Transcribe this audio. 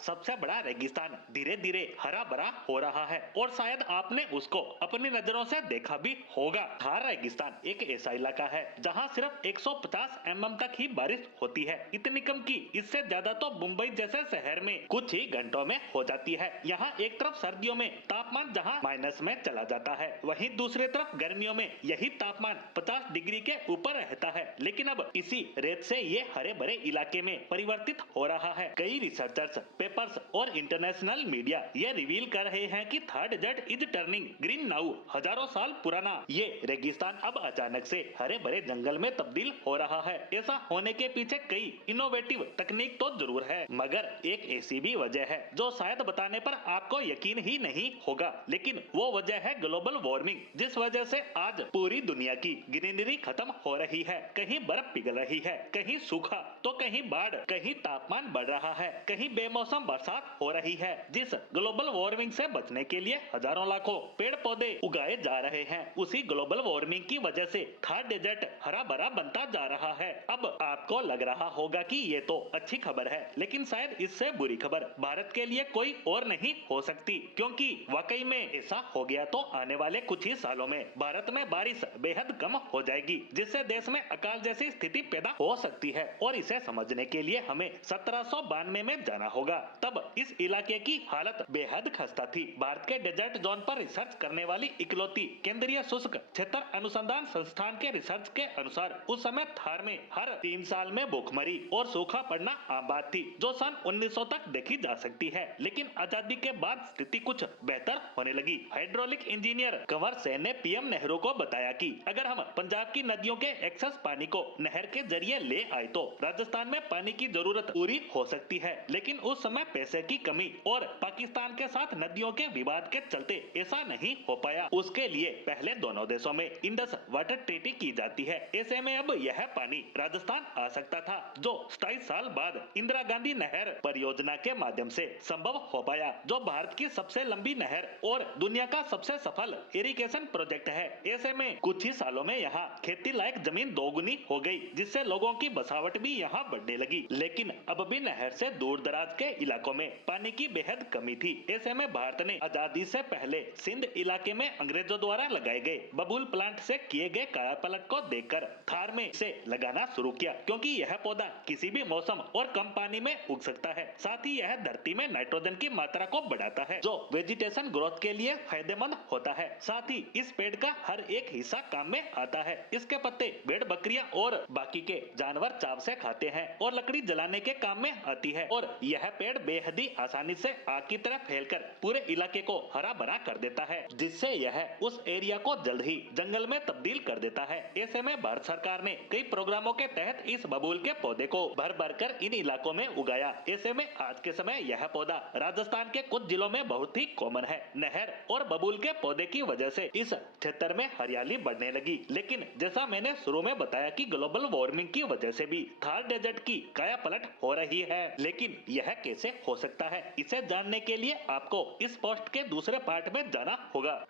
सबसे बड़ा रेगिस्तान धीरे धीरे हरा भरा हो रहा है और शायद आपने उसको अपनी नजरों से देखा भी होगा। थार रेगिस्तान एक ऐसा इलाका है जहां सिर्फ 150 mm तक ही बारिश होती है। इतनी कम की इससे ज्यादा तो मुंबई जैसे शहर में कुछ ही घंटों में हो जाती है। यहाँ एक तरफ सर्दियों में तापमान जहाँ माइनस में चला जाता है, वहीं दूसरी तरफ गर्मियों में यही तापमान 50 डिग्री के ऊपर रहता है। लेकिन अब इसी रेत से ये हरे भरे इलाके में परिवर्तित हो रहा है। कई रिसर्चर्स, पेपर्स और इंटरनेशनल मीडिया ये रिवील कर रहे हैं कि Thar desert is turning green now. हजारों साल पुराना ये रेगिस्तान अब अचानक से हरे भरे जंगल में तब्दील हो रहा है। ऐसा होने के पीछे कई इनोवेटिव तकनीक तो जरूर है, मगर एक ऐसी भी वजह है जो शायद बताने पर आपको यकीन ही नहीं होगा। लेकिन वो वजह है ग्लोबल वार्मिंग, जिस वजह से आज पूरी दुनिया की ग्रीनरी खत्म हो रही है। कहीं बर्फ पिघल रही है, कहीं सूखा तो कहीं बाढ़, कहीं तापमान बढ़ रहा है, कहीं बेमौसम बरसात हो रही है। जिस ग्लोबल वार्मिंग से बचने के लिए हजारों लाखों पेड़ पौधे उगाए जा रहे हैं, उसी ग्लोबल वार्मिंग की वजह से थार डेजर्ट हरा भरा बनता जा रहा है। अब आपको लग रहा होगा कि ये तो अच्छी खबर है, लेकिन शायद इससे बुरी खबर भारत के लिए कोई और नहीं हो सकती, क्योंकि वाकई में ऐसा हो गया तो आने वाले कुछ ही सालों में भारत में बारिश बेहद कम हो जाएगी, जिससे देश में अकाल जैसी स्थिति पैदा हो सकती है। और इसे समझने के लिए हमें 1792 में जाना होगा। तब इस इलाके की हालत बेहद खस्ता थी। भारत के डेजर्ट जोन पर रिसर्च करने वाली इकलौती केंद्रीय शुष्क क्षेत्र अनुसंधान संस्थान के रिसर्च के अनुसार उस समय थार में हर 3 साल में भूखमरी और सूखा पड़ना आम बात थी, जो सन 1900 तक देखी जा सकती है। लेकिन आजादी के बाद स्थिति कुछ बेहतर होने लगी। हाइड्रोलिक इंजीनियर कंवर सेन ने पीएम नेहरू को बताया कि अगर हम पंजाब की नदियों के एक्सेस पानी को नहर के जरिए ले आए तो राजस्थान में पानी की जरूरत पूरी हो सकती है। लेकिन उस समय पैसे की कमी और पाकिस्तान के साथ नदियों के विवाद के चलते ऐसा नहीं हो पाया। उसके लिए पहले दोनों देशों में इंडस वाटर ट्रीटी की जाती है। ऐसे में अब यह पानी राजस्थान आ सकता था, जो 27 साल बाद इंदिरा गांधी नहर परियोजना के माध्यम से संभव हो पाया, जो भारत की सबसे लंबी नहर और दुनिया का सबसे सफल इरिगेशन प्रोजेक्ट है। ऐसे में कुछ ही सालों में यहाँ खेती लायक जमीन दोगुनी हो गई, जिससे लोगों की बसावट भी यहाँ बढ़ने लगी। लेकिन अब भी नहर से दूर दराज के इलाकों में पानी की बेहद कमी थी। ऐसे में भारत ने आजादी से पहले सिंध इलाके में अंग्रेजों द्वारा लगाए गए बबूल प्लांट से किए गए कायापलट को देखकर थार में इसे लगाना शुरू किया, क्योंकि यह पौधा किसी भी मौसम और कम पानी में उग सकता है। साथ ही यह धरती में नाइट्रोजन की मात्रा को बढ़ाता है, जो वेजिटेशन ग्रोथ के लिए फायदेमंद होता है। साथ ही इस पेड़ का हर एक हिस्सा काम में आता है। इसके पत्ते भेड़ बकरियां और बाकी के जानवर चाव से खाते हैं और लकड़ी जलाने के काम में आती है। और यह पेड़ बेहद ही आसानी से आग की तरह फैलकर पूरे इलाके को हरा भरा कर देता है, जिससे यह उस एरिया को जल्द ही जंगल में तब्दील कर देता है। ऐसे में भारत सरकार ने कई प्रोग्रामों के तहत इस बबूल के पौधे को भर भर कर इन इलाकों में उगाया। ऐसे में आज के समय यह पौधा राजस्थान के कुछ जिलों में बहुत ही कॉमन है। नहर और बबूल के पौधे की वजह से इस क्षेत्र में हरियाली बढ़ने लगी। लेकिन जैसा मैंने शुरू में बताया कि ग्लोबल वार्मिंग की वजह से भी थार डेजर्ट की काया पलट हो रही है। लेकिन यह कैसे हो सकता है, इसे जानने के लिए आपको इस पोस्ट के दूसरे पार्ट में जाना होगा।